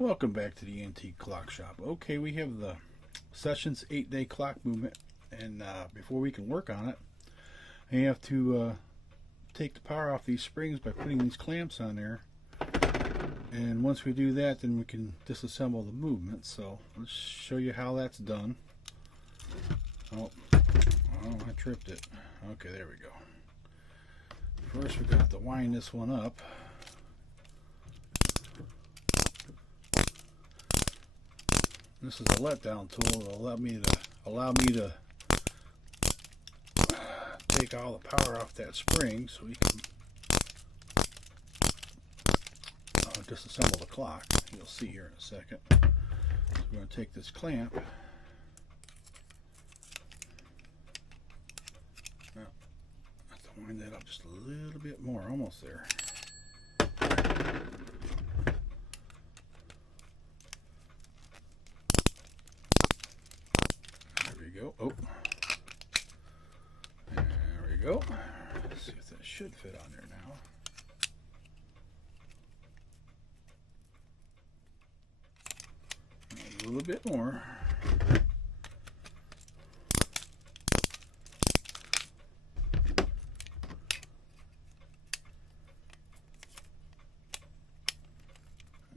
Welcome back to the Antique Clock Shop. Okay, we have the Sessions 8-day clock movement, and before we can work on it, I have to take the power off these springs by putting these clamps on there. And once we do that, then we can disassemble the movement. So let's show you how that's done. Oh, I tripped it. Okay, there we go. First, we're going to have to wind this one up. This is a letdown tool. It'll allow me to take all the power off that spring so we can disassemble the clock. You'll see here in a second. So we're going to take this clamp. Now, I have to wind that up just a little bit more. Almost there. Go. Oh, there we go. Let's see if that should fit on there now. A little bit more.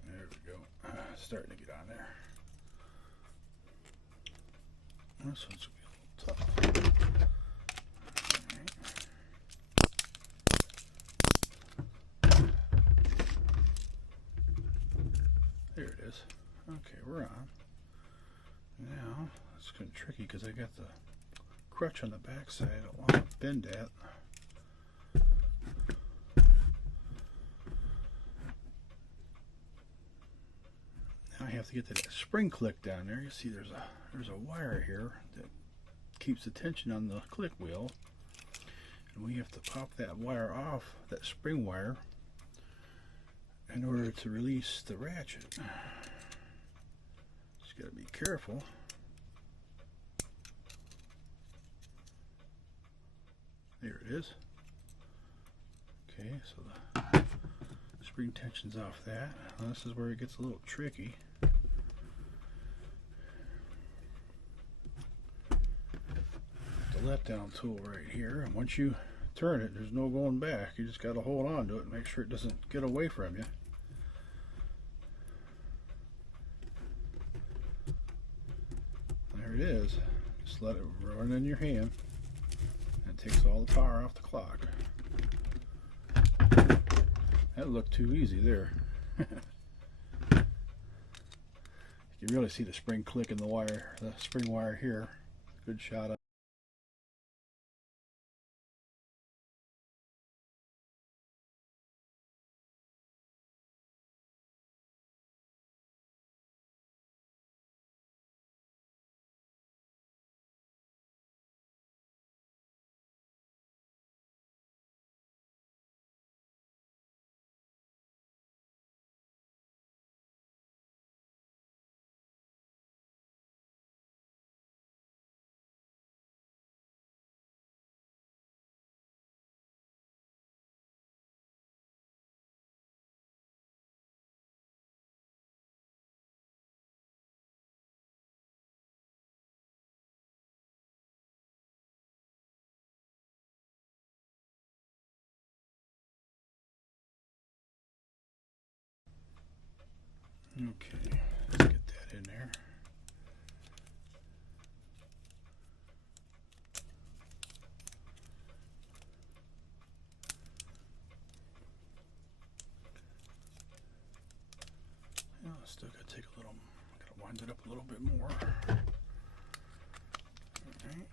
There we go. Starting to get on there. This one's going to be a little tough. Right. There it is. Okay, we're on. Now, it's kind of tricky because I got the crutch on the back side. I don't want to bend that. Now I have to get to that spring click down there. You see there's a wire here that keeps the tension on the click wheel, and we have to pop that wire off, that spring wire, in order to release the ratchet. Just got to be careful. There it is. Okay, so the spring tension's off that. Now this is where it gets a little tricky. Let down tool right here, and once you turn it, there's no going back. You just got to hold on to it and make sure it doesn't get away from you. There it is. Just let it run in your hand, and it takes all the power off the clock. That looked too easy there. You can really see the spring click in the wire, the spring wire here. Good shot of. Okay, let's get that in there. Now, I still got to take a little, got to wind it up a little bit more. Alright.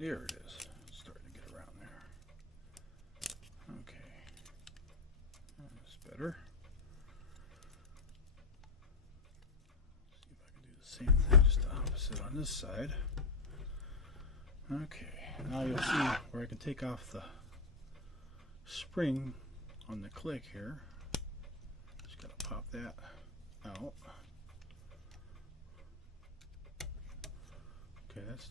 There it is. It's starting to get around there. Okay. That's better. See if I can do the same thing, just the opposite on this side. Okay. Now you'll see where I can take off the spring on the click here. Just gotta pop that out. Okay, that's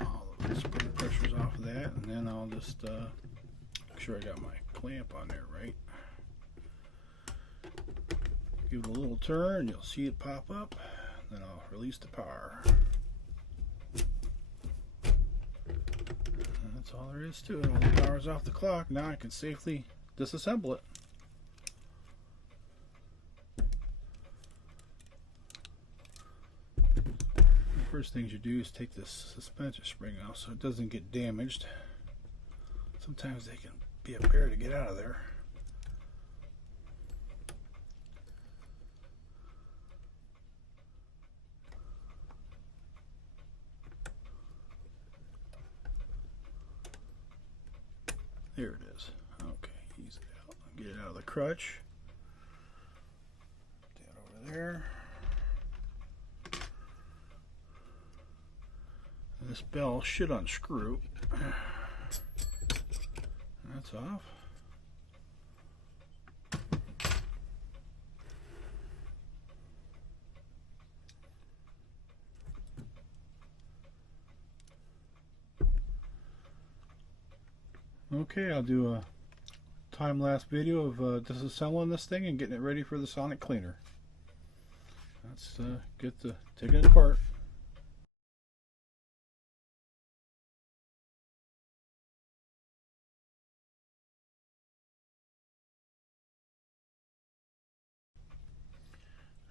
all the spring pressure's off of that, and then I'll just make sure I got my clamp on there right. Give it a little turn, you'll see it pop up, then I'll release the power. And that's all there is to it. When the power's off the clock, now I can safely disassemble it. The first things you do is take this suspension spring off so it doesn't get damaged. Sometimes they can be a bear to get out of there. There it is. Okay, ease it out. Get it out of the crutch. Put that over there. And this bell should unscrew. That's off. Okay, I'll do a time-lapse video of disassembling this thing and getting it ready for the sonic cleaner. Let's take it apart.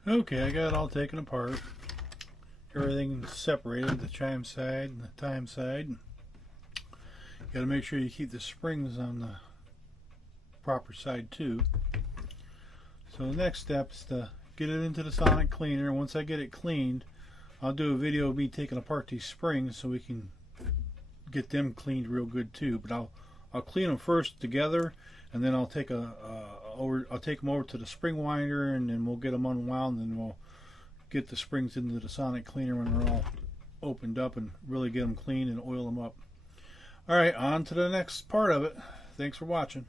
Okay, I got it all taken apart. Everything separated, the chime side and the time side. Got to make sure you keep the springs on the proper side too. So the next step is to get it into the sonic cleaner. Once I get it cleaned, I'll do a video of me taking apart these springs so we can get them cleaned real good too. But I'll clean them first together, and then I'll take them over to the spring winder, and then we'll get them unwound, and we'll get the springs into the sonic cleaner when they're all opened up and really get them clean and oil them up. Alright, on to the next part of it. Thanks for watching.